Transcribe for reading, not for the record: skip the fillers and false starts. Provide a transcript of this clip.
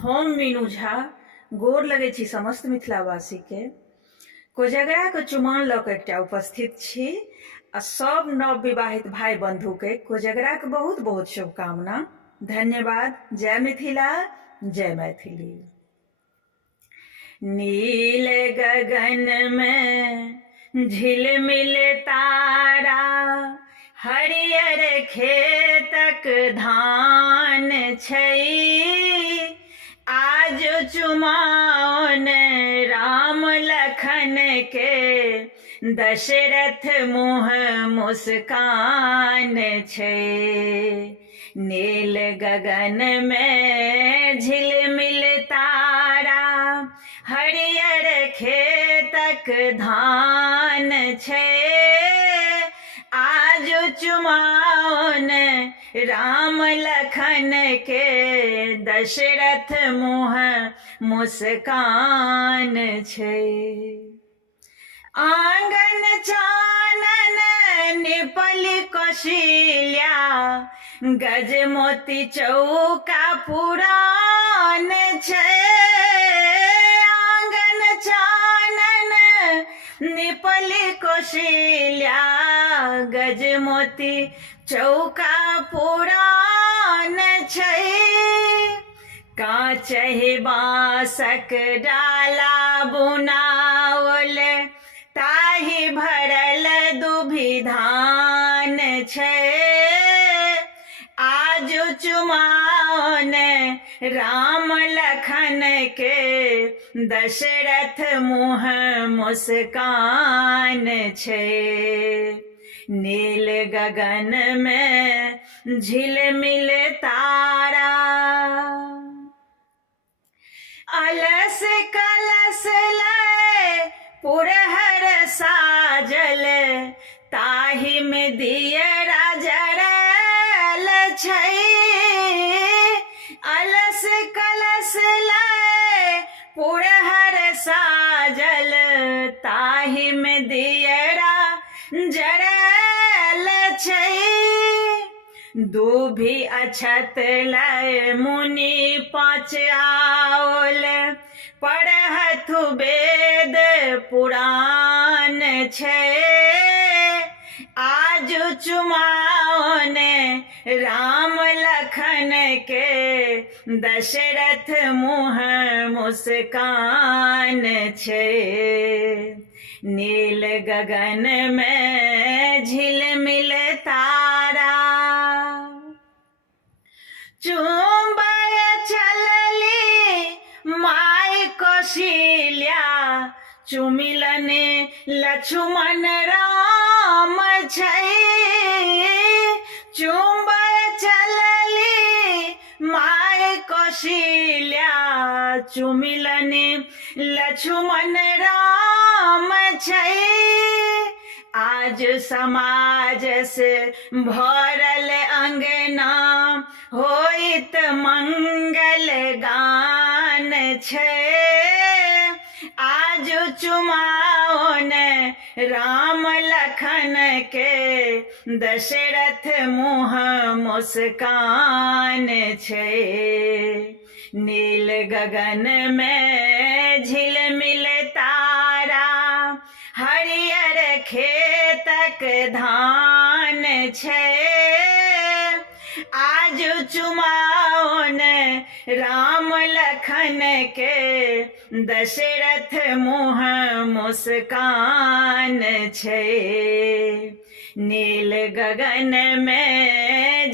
हम मीनू झा गोर लगै छी समस्त मिथिलावासी के कोजगरा के चुमाओन लऽ कऽ एकटा उपस्थित छी आ सब नव विवाहित भाई बंधु के कोजगरा के बहुत बहुत शुभकामना। धन्यवाद। जय मिथिला, जय मैथिली। नील गगन में झिलमिल तारा, हरियर खेतक धान छै। आज चुमाओन राम लखन के, दशरथ मुँह मुस्कान छै। नील गगन में झिलमिल तारा, हरियर खेतक धान छै। आज चुमाओन राम लखन के, दशरथ मुँह मुस्कान छै। आंगन चानन निपल कौशल्या, गजमोती चौका पुरान छै। आंगन चानन निपल कौशल्या, गजमोती चौका पुरान छै। काँचहि बाँसक डाला बुनाओल, ताहि भरल दुभि धान छै। आज चुमाओन राम लखन के, दशरथ मुँह मुस्कान छै। नील गगन में झिलमिल तारा, अलस कलश लय पुरहर साजल, ताहि में दियरा जरल छै। अलस कलश लय पुरहर साजल, ताहि में दियरा जरल छै। दुभि अक्षत लय मुनि पाँच आओल, पढ़थु वेद पुराण छै। आज चुमाओन राम लखन के, दशरथ मुँह मुस्कान छै। नील गगन में झिलमिल तारा, चुम्बय चलली माय कौशल्या, चुमिलन लक्ष्मण राम छै। चुम्बय चलली माय कौशल्या, चुमिलन लक्ष्मण राम छै। आज समाज से भरल अंगना, होइत मंगल गान छै। आज चुमाओन राम लखन के, दशरथ मुँह मुस्कान छै। नील गगन में झिलमिल तारा, हरियर खेतक धान छै। आज चुमाओन राम लखन के, दशरथ मुँह मुस्कान छै। नील गगन में